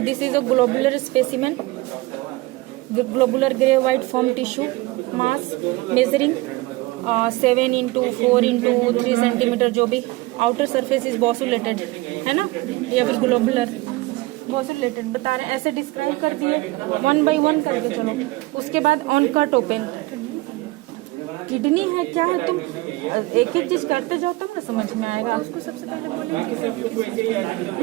This is a globular specimen, globular grey white form tissue, mass measuring 7 into 4 into 3 centimetre, जो भी। Outer surface is बॉसुलेटेड, है ना, या फिर ग्लोबुलर बॉसुलेटेड बता रहे हैं। ऐसे डिस्क्राइब कर दिए 1 by 1 करके। चलो उसके बाद ऑन कट ओपन, किडनी है क्या है, तुम एक एक चीज करते जाओ तब ना समझ में आएगा। उसको सबसे पहले बोले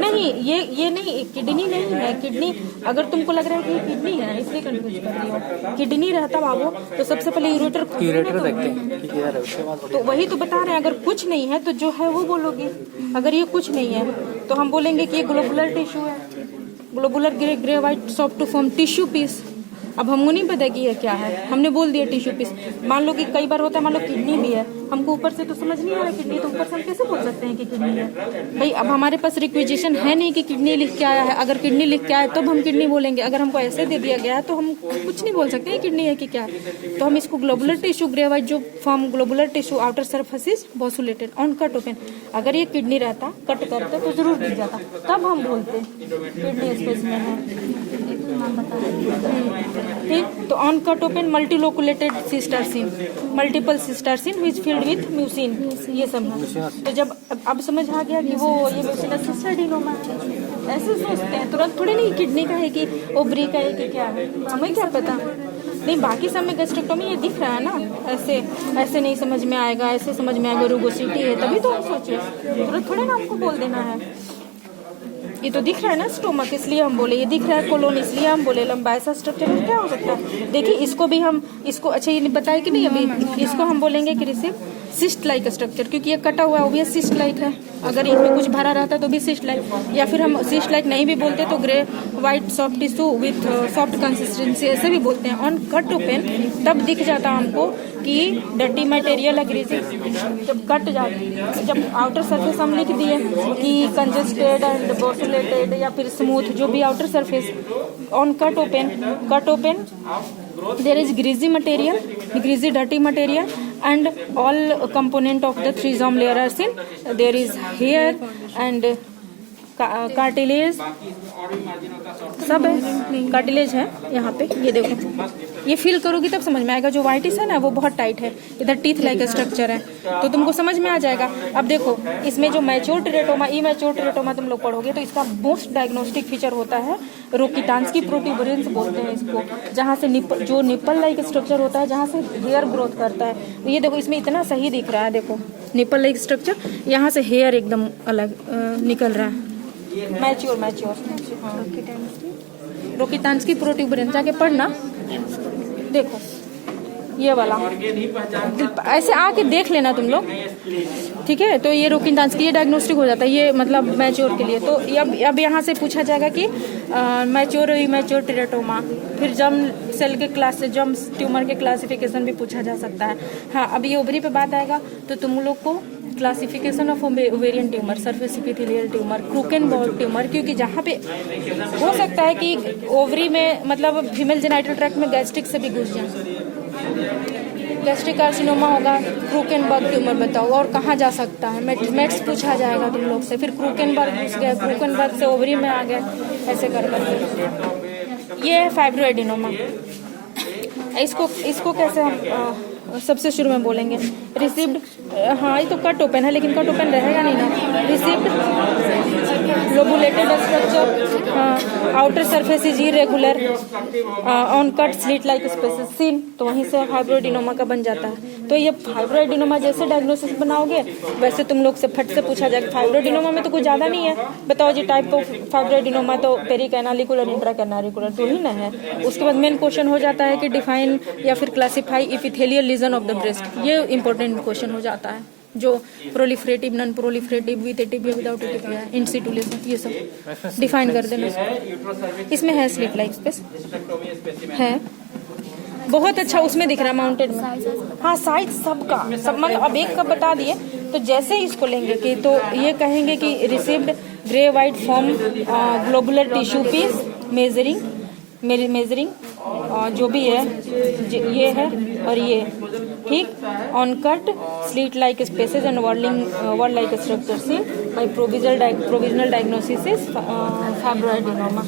नहीं, ये नहीं, किडनी नहीं है। किडनी अगर तुमको लग रहा है कि किडनी है इसलिए कंफ्यूज कर रही हो। किडनी रहता बाबू तो सबसे पहले यूरेटर देखते हैं, तो वही तो बता रहे हैं। अगर कुछ नहीं है तो जो है वो बोलोगे। अगर ये कुछ नहीं है तो हम बोलेंगे कि ये ग्लोबुलर टिश्यू है, globular grey white soft to form tissue piece. अब हमको नहीं पता कि ये क्या है, हमने बोल दिया टिश्यू पीस। मान लो कि कई बार होता है, मान लो किडनी भी है, हमको ऊपर से तो समझ नहीं आ रहा किडनी, तो ऊपर से हम कैसे बोल सकते हैं कि किडनी है भाई। अब हमारे पास रिक्विजिशन है नहीं कि किडनी लिख के आया है। अगर किडनी लिख के आया तब हम किडनी बोलेंगे। अगर हमको ऐसे दे दिया गया है तो हम कुछ नहीं बोल सकते हैं किडनी है कि क्या है। तो हम इसको ग्लोबुलर टिश्यू ग्रे वाइट जो form globular tissue outer surface is bosselated on cut open. अगर ये किडनी रहता, कट करते तो जरूर दिख जाता, तब हम बोलते किडनी स्पेस में है। ठीक, तो on cut open multiloculated cysts are seen, multiple cysts are seen which filled with mucin, ये सब है। तो जब अब समझ आ गया कि वो ये म्यूसिनस सिस्टरडिनोमा है। ऐसे सोचते हैं तुरंत, थोड़ी नहीं किडनी का है कि ओवरी का है कि क्या है, हमें क्या पता। नहीं, बाकी सब में गैस्ट्रेक्टोमी ये दिख रहा है ना, ऐसे नहीं समझ में आएगा, ऐसे समझ में आएगा रुगोसिटी है, तभी तो हम सोचे। तुरंत थोड़े ना हमको बोल देना है। ये तो दिख रहा है ना स्टोमक, इसलिए हम बोले। ये दिख रहा है कोलोन, इसलिए हम बोले। लंबा ऐसा स्ट्रक्चर में क्या हो सकता है। देखिए इसको भी हम, इसको अच्छा ये बताया कि नहीं अभी, इसको हम बोलेंगे कि रिसिव सिस्ट लाइक स्ट्रक्चर, क्योंकि ये कटा हुआ है, वो सिस्ट लाइक है। अगर इसमें कुछ भरा रहता तो भी सिस्ट लाइक, या फिर हम सिस्ट लाइक नहीं भी बोलते तो grey white soft tissue with soft consistency, ऐसे भी बोलते हैं। ऑन कट ओपन तब दिख जाता हमको कि डर्टी मटेरियल है ग्रीसी, जब कट जाती। जब आउटर सरफेस हम लिख दिए कि कंजेस्टेड एंड बॉसुलेटेड या फिर स्मूथ, जो भी outer surface. On cut open there is greasy material, greasy dirty material, and all component of the 3 layer are seen. There is hair and cartilage, सब है, कार्टिलेज है यहाँ पे। ये देखो, ये फील करोगी तब समझ में आएगा। जो वाइटिस है ना वो बहुत टाइट है, इधर टीथ लाइक स्ट्रक्चर है, तो तुमको समझ में आ जाएगा। अब देखो इसमें जो मैच्योर टेरेटोमा, इमैच्योर टेरेटोमा तुम लोग पढ़ोगे तो इसका मोस्ट डायग्नोस्टिक फीचर होता है रोकिटांस्की प्रोट्यूबरेंस बोलते हैं इसको, जहाँ से जो निप्पल लाइक स्ट्रक्चर होता है, जहाँ से हेयर ग्रोथ करता है। तो ये देखो इसमें इतना सही दिख रहा है, देखो निप्पल लाइक स्ट्रक्चर, यहाँ से हेयर एकदम अलग निकल रहा है। मैच्योर रोकिटांस्की प्रोट्यूबरेंस, जाके पढ़ना। देखो ये वाला ऐसे आके देख लेना तुम लोग, ठीक है। तो ये रोकिटांस्की, ये डायग्नोस्टिक हो जाता है, ये मतलब मैच्योर के लिए। तो अब यहाँ से पूछा जाएगा कि मैच्योर और इमैच्योर टेरेटोमा, फिर जर्म सेल के क्लास से जर्म ट्यूमर के क्लासिफिकेशन भी पूछा जा सकता है। हाँ, अब ये ओवरी पे बात आएगा तो तुम लोग को classification of ovarian tumour, surface epithelial tumour, Krukenberg tumour, क्योंकि जहाँ पे हो सकता है कि ओवरी में मतलब फीमेल जेनाइटल ट्रैक्ट में गैस्ट्रिक से भी घुस जाए, गैस्ट्रिक कार्सिनोमा होगा, क्रूकेनबर्ग ट्यूमर बताओ। और कहाँ जा सकता है, मेट्स पूछा जाएगा तुम लोग से, फिर क्रूकेनबर्ग घुस गए, क्रूकेनबर्ग से ओवरी में आ गए, ऐसे कर करके। ये है फाइब्रोएडिनोमा। इसको कैसे हम सबसे शुरू में बोलेंगे, रिसीव्ड। हाँ, ये तो कट ओपन है, लेकिन कट ओपन रहेगा नहीं ना। Received lobulated structure, outer surface is irregular, on cut slit like spaces seen, तो वहीं से फाइब्रोएडिनोमा का बन जाता है। तो ये फाइब्रोएडिनोमा जैसे डायग्नोसिस बनाओगे वैसे तुम लोग से फट से पूछा जाएगा। फाइब्रोएडिनोमा में तो कुछ ज्यादा नहीं है, बताओ जी टाइप ऑफ फाइब्रोएडिनोमा, तो पेरिकैनालिकुलर, इंट्राकैनालिकुलर, दो ही ना है। उसके बाद मेन क्वेश्चन हो जाता है कि डिफाइन या फिर classify epithelial lesion of the breast, ये इंपॉर्टेंट क्वेश्चन हो जाता है। जो proliferative, non proliferative, with atypia, without atypia, in situ lesion, ये सब डिफाइन कर देना। इसमें है स्लिट लाइक स्पेस है, बहुत अच्छा उसमें दिख रहा है माउंटेड में। हाँ, साइज सबका सब, मतलब अब एक का बता दिए तो जैसे इसको लेंगे कि तो ये कहेंगे कि received grey white form globular tissue piece measuring जो भी है, ये है और ये ठीक। On cut slit like spaces and word like structure seen by provisional diagnosis फाइब्रोएडेनोमा।